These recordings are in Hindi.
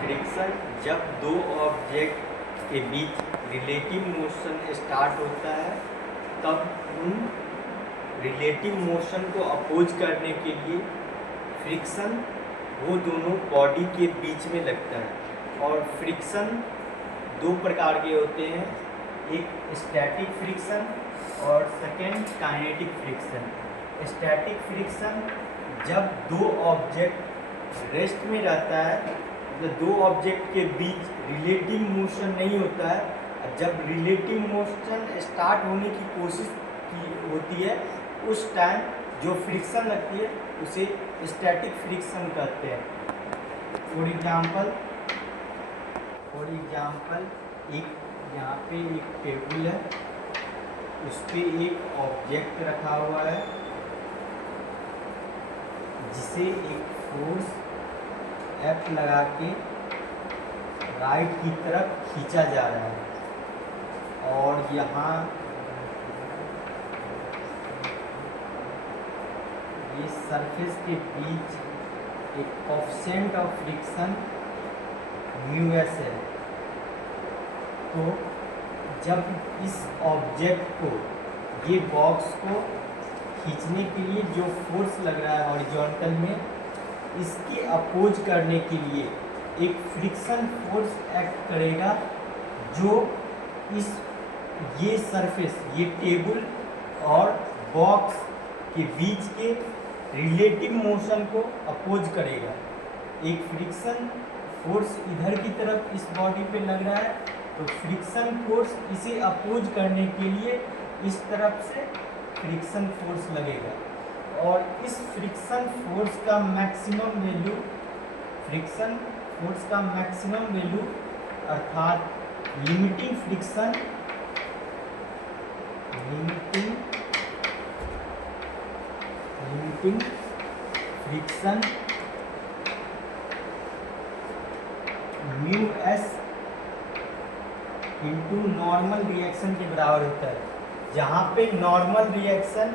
फ्रिक्शन जब दो ऑब्जेक्ट के बीच रिलेटिव मोशन स्टार्ट होता है तब उन रिलेटिव मोशन को अपोज करने के लिए फ्रिक्शन वो दोनों बॉडी के बीच में लगता है। और फ्रिक्शन दो प्रकार के होते हैं, एक स्टैटिक फ्रिक्शन और second kinetic friction. Static friction जब दो ऑब्जेक्ट रेस्ट में रहता है, मतलब दो ऑब्जेक्ट के बीच रिलेटिव मोशन नहीं होता है, जब रिलेटिव मोशन स्टार्ट होने की कोशिश की होती है उस टाइम जो फ्रिक्शन लगती है उसे स्टैटिक फ्रिक्शन कहते हैं। फॉर एग्जाम्पल एक यहाँ पे एक टेबल है, उस पर एक ऑब्जेक्ट रखा हुआ है जिसे एक फोर्स F लगा के राइट की तरफ खींचा जा रहा है और यहाँ ये सरफेस के बीच एक कोएफिशिएंट ऑफ फ्रिक्शन μs है। तो जब इस ऑब्जेक्ट को, ये बॉक्स को खींचने के लिए जो फोर्स लग रहा है हॉरिजॉन्टल में, इसके अपोज करने के लिए एक फ्रिक्शन फोर्स एक्ट करेगा जो ये सरफेस, ये टेबल और बॉक्स के बीच के रिलेटिव मोशन को अपोज करेगा। एक फ्रिक्शन फोर्स इधर की तरफ इस बॉडी पे लग रहा है तो फ्रिक्शन फोर्स इसे अपोज करने के लिए इस तरफ से फ्रिक्शन फोर्स लगेगा। और इस फ्रिक्शन फोर्स का मैक्सिमम वैल्यू, फ्रिक्शन फोर्स का मैक्सिमम वैल्यू अर्थात limiting friction μs into normal reaction के बराबर होता है। जहाँ पे नॉर्मल रिएक्शन,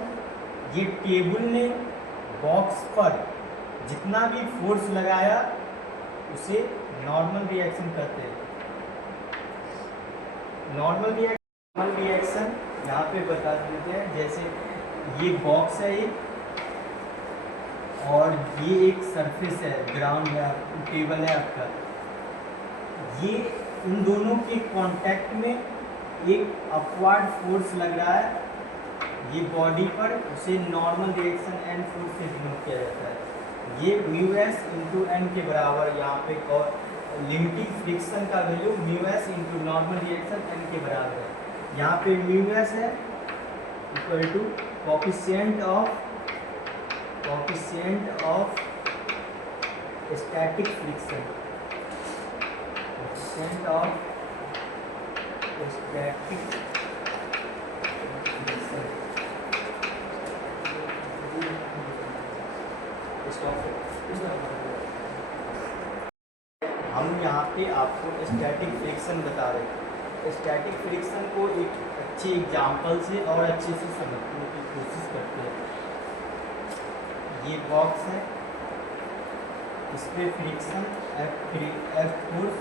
ये टेबल ने बॉक्स पर जितना भी फोर्स लगाया उसे नॉर्मल रिएक्शन कहते हैं। नॉर्मल रिएक्शन यहाँ पे बता देते हैं, जैसे ये बॉक्स है एक और ये एक सरफेस है, ग्राउंड है, टेबल है आपका, ये इन दोनों के कांटेक्ट में एक अपवर्ड फोर्स लग रहा है ये बॉडी पर, उसे नॉर्मल रिएक्शन एन फोर्स से डिनोट किया जाता है। ये μs इंटू एन के बराबर, यहाँ पे लिमिटिंग फ्रिक्शन का value μs into normal reaction N के बराबर है। यहाँ पे μs है equal to coefficient of static friction, coefficient of static friction. हम यहाँ पे आपको स्टैटिक फ्रिक्शन बता रहे हैं। स्टैटिक फ्रिक्शन को एक अच्छे एग्जाम्पल से और अच्छे से समझने की कोशिश करते हैं। ये बॉक्स है, इस पर फ्रिक्शन F फोर्स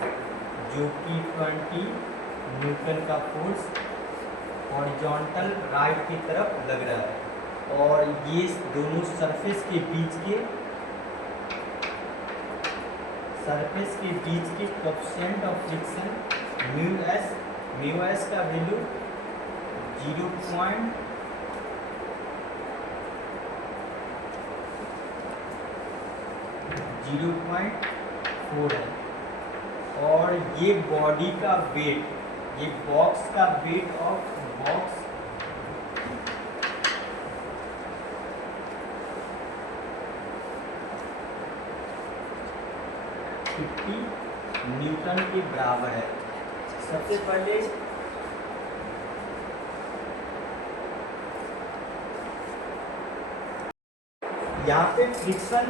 जो कि 20 न्यूटन का फोर्स हॉरिजॉन्टल राइट की तरफ लग रहा है और ये दोनों सरफेस के बीच के कोएफिशिएंट ऑफ फ्रिक्शन μs का वैल्यू 0.4 है। और ये बॉडी का वेट, ये बॉक्स का वेट ऑफ बॉक्स 50 न्यूटन के बराबर है। सबसे पहले यहाँ पे फ्रिक्शन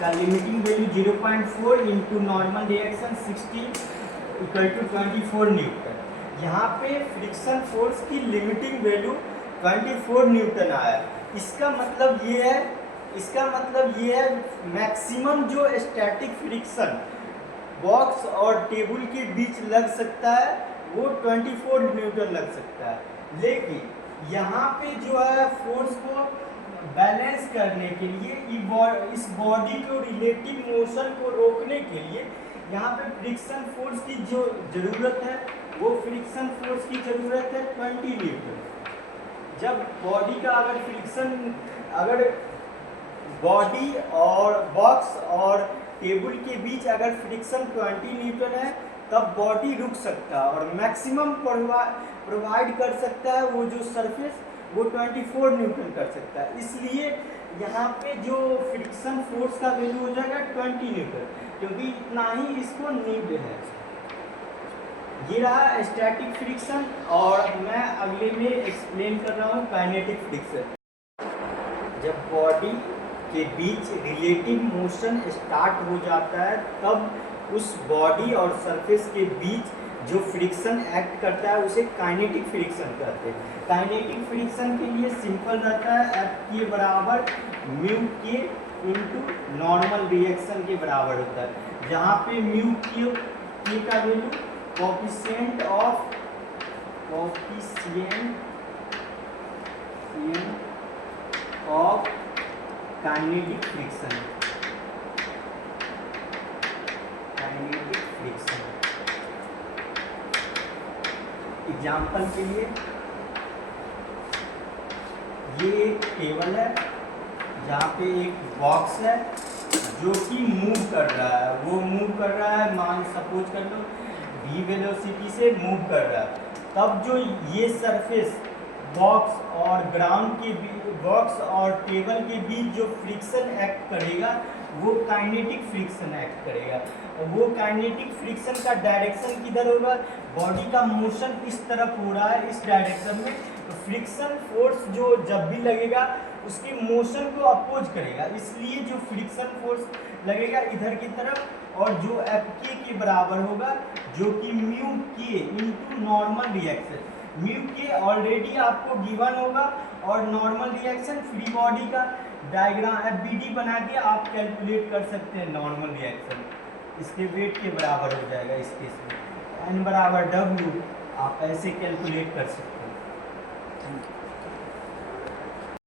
का limiting value 0.4 into normal reaction 60 equal to 24 newton. यहाँ पे फ्रिक्शन फोर्स की लिमिटिंग वैल्यू 24 न्यूटन आया। इसका मतलब ये है मैक्सिमम जो स्टैटिक फ्रिक्शन बॉक्स और टेबल के बीच लग सकता है वो 24 न्यूटन लग सकता है, लेकिन यहाँ पे जो है फोर्स को बैलेंस करने के लिए इस बॉडी को रिलेटिव मोशन को रोकने के लिए यहाँ पे फ्रिक्शन फोर्स की जो ज़रूरत है वो फ्रिक्शन फोर्स की ज़रूरत है 20 न्यूटन। जब बॉडी का अगर बॉडी और बॉक्स और टेबल के बीच अगर फ्रिक्शन 20 न्यूटन है तब बॉडी रुक सकता है और मैक्सिमम प्रोवाइड कर सकता है वो जो सरफेस वो 24 न्यूटन कर सकता है। इसलिए यहाँ पे जो फ्रिक्शन फोर्स का वैल्यू हो जाएगा 20 न्यूटन, क्योंकि इतना ही इसको नीड है। ये रहा स्टैटिक फ्रिक्शन और मैं अगले में एक्सप्लेन कर रहा हूँ काइनेटिक फ्रिक्शन। जब बॉडी के बीच रिलेटिव मोशन स्टार्ट हो जाता है तब उस बॉडी और सरफेस के बीच जो फ्रिक्शन एक्ट करता है उसे काइनेटिक फ्रिक्शन कहते हैं। काइनेटिक फ्रिक्शन के लिए सिंपल रहता है F के बराबर म्यू के इंटू नॉर्मल रिएक्शन के बराबर होता है, जहाँ पे म्यू के का value coefficient of kinetic friction. Example के लिए ये एक टेबल है जहाँ पे एक बॉक्स है जो कि मूव कर रहा है, वो मूव कर रहा है मान सपोज कर लो v वेलोसिटी से मूव कर रहा है। तब जो ये सरफेस बॉक्स और टेबल के बीच जो फ्रिक्शन एक्ट करेगा वो काइनेटिक फ्रिक्शन एक्ट करेगा। वो काइनेटिक फ्रिक्शन का डायरेक्शन किधर होगा, बॉडी का मोशन इस तरफ हो रहा है इस डायरेक्शन में, तो फ्रिक्शन फोर्स जो जब भी लगेगा उसकी मोशन को अपोज करेगा, इसलिए जो फ्रिक्शन फोर्स लगेगा इधर की तरफ और जो एफ के बराबर होगा जो कि म्यू के इंटू नॉर्मल रिएक्शन। म्यू के ऑलरेडी आपको गिवन होगा और नॉर्मल रिएक्शन फ्री बॉडी का डायग्राम FBD बना के आप कैलकुलेट कर सकते हैं। नॉर्मल रिएक्शन इसके वेट के बराबर हो जाएगा, इस केस में N बराबर W आप ऐसे कैलकुलेट कर सकते हैं।